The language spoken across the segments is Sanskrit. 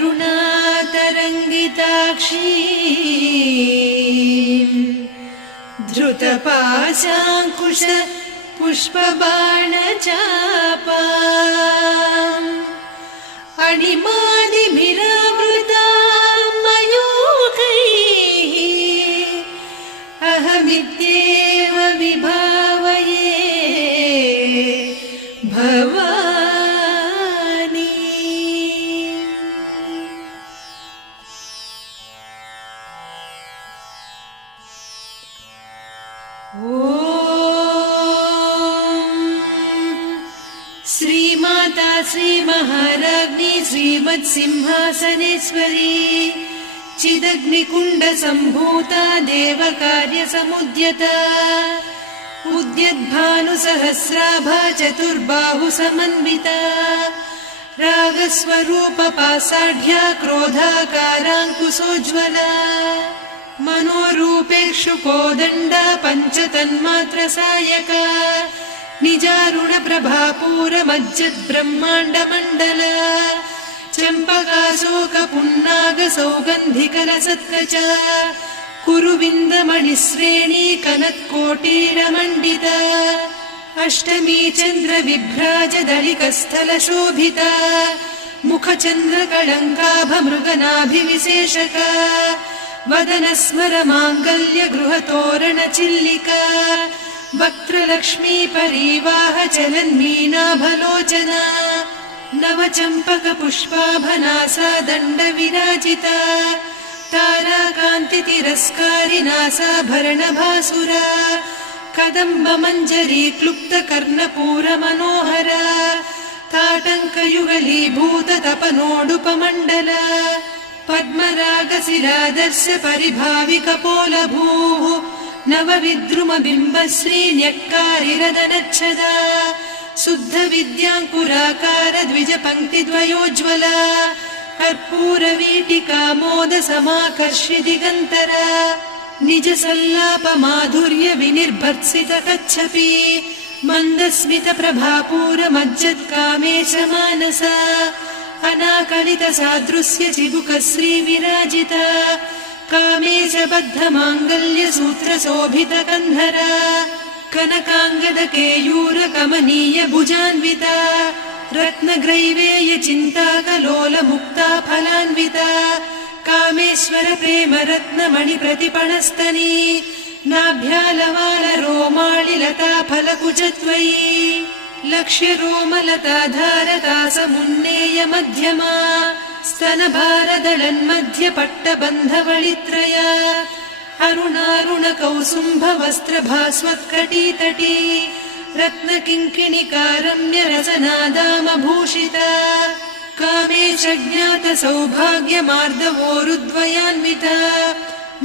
अरुणातरङ्गिताक्षी धृतपाशाङ्कुश पुष्पबाणचापा अणिमादिभिरावृता मयूखैः अहमित्येव विभावये भवानी। श्रीमाता श्रीमहाराज्ञी श्रीमत्सिंहासनेश्वरी चिदग्निकुण्डसम्भूता देवकार्यसमुद्यता उद्यद्भानुसहस्राभा चतुर्बाहुसमन्विता रागस्वरूपपासाढ्या क्रोधाकाराङ्कुशोज्ज्वला मनोरूपेक्षु कोदण्डा पञ्चतन्मात्रसायका निजारुणप्रभापूरमज्जद्ब्रह्माण्डमण्डला चम्पकाशोकपुन्नागसौगन्धिकलसत्कचा कुरुविन्दमणिश्रेणी कनत्कोटीरमण्डिता अष्टमी चन्द्रविभ्राजदलिकस्थलशोभिता मुखचन्द्रकळङ्काभमृगनाभिविशेषका वदनस्मरमाङ्गल्यगृहतोरणचिल्लिका वक्त्रलक्ष्मी परीवाह चलन्मीनाभलोचना नवचम्पकपुष्पाभनासा दण्डविराजिता ताराकान्तितिरस्कारिनासाभरणभासुरा कदम्बमञ्जरी क्लुप्तकर्णपूरमनोहरा ताटङ्कयुगलीभूततपनोडुपमण्डला पद्मरागशिरादर्श परिभाविकपोलभूः नवविद्रुमबिम्बश्रीन्यक्कारिरदनच्छदा शुद्धविद्याङ्कुराकार द्विजपङ्क्तिद्वयोज्ज्वला कर्पूरवीटिकामोदसमाकर्ष्य दिगन्तरा निजसल्लापमाधुर्य विनिर्भर्त्सितकच्छपि मन्दस्मितप्रभापूरमज्जत्कामेशमानसा अनाकलितसादृश्य चिबुकश्रीविराजिता कामेशबद्धमाङ्गल्यसूत्रशोभितकन्धरा कनकाङ्गदकेयूरकमनीय भुजान्विता रत्नग्रैवेयचिन्ताकलोलमुक्ता फलान्विता कामेश्वर प्रेमरत्नमणिप्रतिपणस्तनी नाभ्यालवालरोमाळिलता फलकुचत्वयी लक्ष्यरोमलताधारतासमुन्नेय मध्यमा स्तनभारदळन्मध्यपट्टबन्धवळित्रया अरुणारुणकौसुम्भवस्त्रभास्वत्कटीतटी रत्नकिङ्किणिकारम्यरसनादामभूषिता कामेशज्ञातसौभाग्यमार्दवोरुद्वयान्विता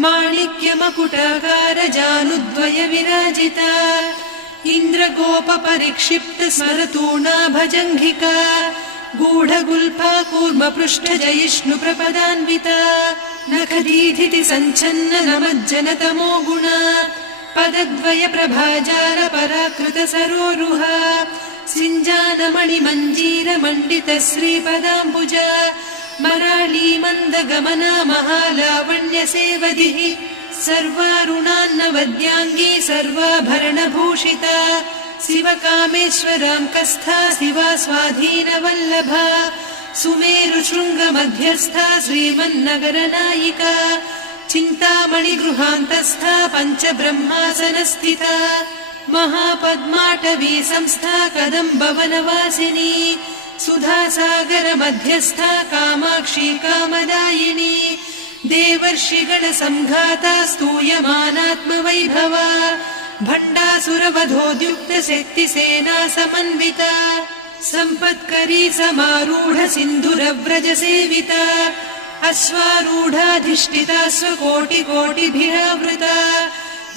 माणिक्यमकुटाकारजानुद्वय विराजिता इन्द्रगोपपरिक्षिप्तस्मरतूणाभजङ्घिका गूढगुल्फा कूर्मपृष्ठजयिष्णुप्रपदान्विता नखदीधिति सञ्छन्न नमज्जनतमो गुणा पदद्वय प्रभाजाल पराकृत सरोरुहा सिञ्जानमणिमञ्जीरमण्डित श्रीपदाम्बुजा मराळी मन्दगमना महालावण्य सेवधिः सर्वारुणान्नवद्याङ्गी सर्वाभरणभूषिता शिवकामेश्वराङ्कस्था शिवा स्वाधीनवल्लभा सुमेरुशृङ्गमध्यस्था श्रीमन्नगरनायिका चिन्तामणिगृहान्तस्था पञ्चब्रह्मासनस्थिता महापद्माटवी संस्था कदम्बवनवासिनी सुधासागरमध्यस्था कामाक्षी कामदायिनी देवर्षिगणसङ्घाता स्तूयमानात्मवैभवा भण्डासुरवधोद्युक्तशक्तिसेना समन्विता सम्पत्करी समारूढ सिन्धुरव्रजसेविता अश्वारूढाधिष्ठिता स्वकोटिकोटिभिरावृता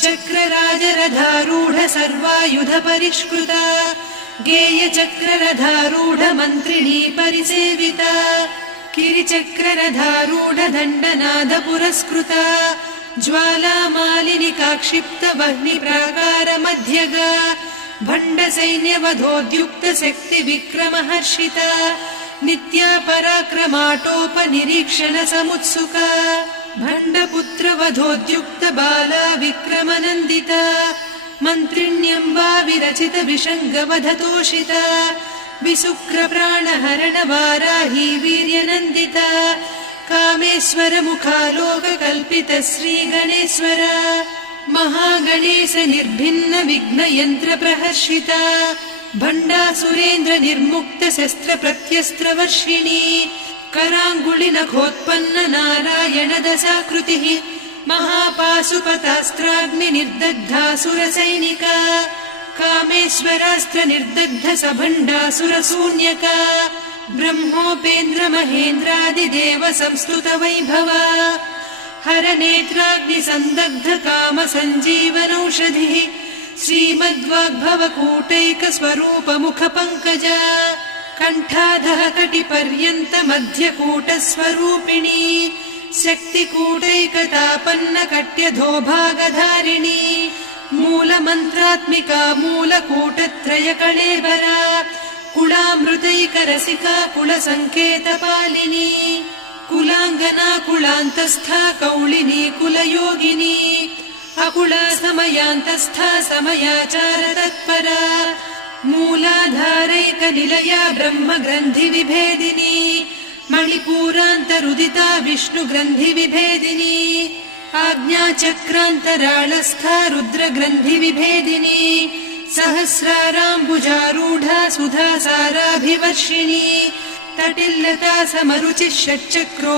चक्रराजरथारूढ सर्वायुध परिष्कृता गेयचक्ररथारूढ मन्त्रिणी परिसेविता किरिचक्ररथारूढ दण्डनाद पुरस्कृता ज्वालामालिनिकाक्षिप्त वह्निप्राकार मध्यगा भण्डसैन्यवधोद्युक्त शक्ति विक्रमहर्षिता नित्या पराक्रमाटोपनिरीक्षण समुत्सुका भण्डपुत्रवधोद्युक्त बाला विक्रमनन्दिता मन्त्रिण्यम्बा विरचित विषङ्गवधतोषिता विसुक्रप्राणहरणवाराही वीर्यनन्दिता कामेश्वर मुखालोककल्पित श्रीगणेश्वर महागणेश निर्भिन्न विघ्नयन्त्र प्रहर्षिता भण्डासुरेन्द्र निर्मुक्त शस्त्र प्रत्यस्त्रवर्षिणी कराङ्गुलिनखोत्पन्न नारायण दशाकृतिः महापाशुपतास्त्राग्नि निर्दग्धासुरसैनिका कामेश्वरास्त्र निर्दग्ध सभण्डासुरशून्यका ब्रह्मोपेन्द्र महेन्द्रादिदेव संस्तुत वैभवा हरनेत्राग्नि सन्दग्ध काम सञ्जीवनौषधिः श्रीमद्वाग्भवकूटैक स्वरूप मुख पङ्कजा कण्ठाधः कटिपर्यन्त मध्यकूट स्वरूपिणी शक्तिकूटैकतापन्न कट्यधोभागधारिणी मूलमन्त्रात्मिका मूलकूटत्रय कळेबरा कुलामृतैकरसिका कुलसङ्केतपालिनी कुलाङ्गना कुलान्तस्था कौलिनी कुलयोगिनी अकुला समयान्तस्था समयाचार तत्परा मूलाधारैकनिलया ब्रह्मग्रन्थि विभेदिनी मणिपूरान्तरुदिता विष्णुग्रन्थि विभेदिनी आज्ञाचक्रान्तराळस्था रुद्रग्रन्थि विभेदिनी सहस्राराम्बुजारूढा सुधासाराभिवर्षिणी तटिल्लता समरुचिः षट्चक्रो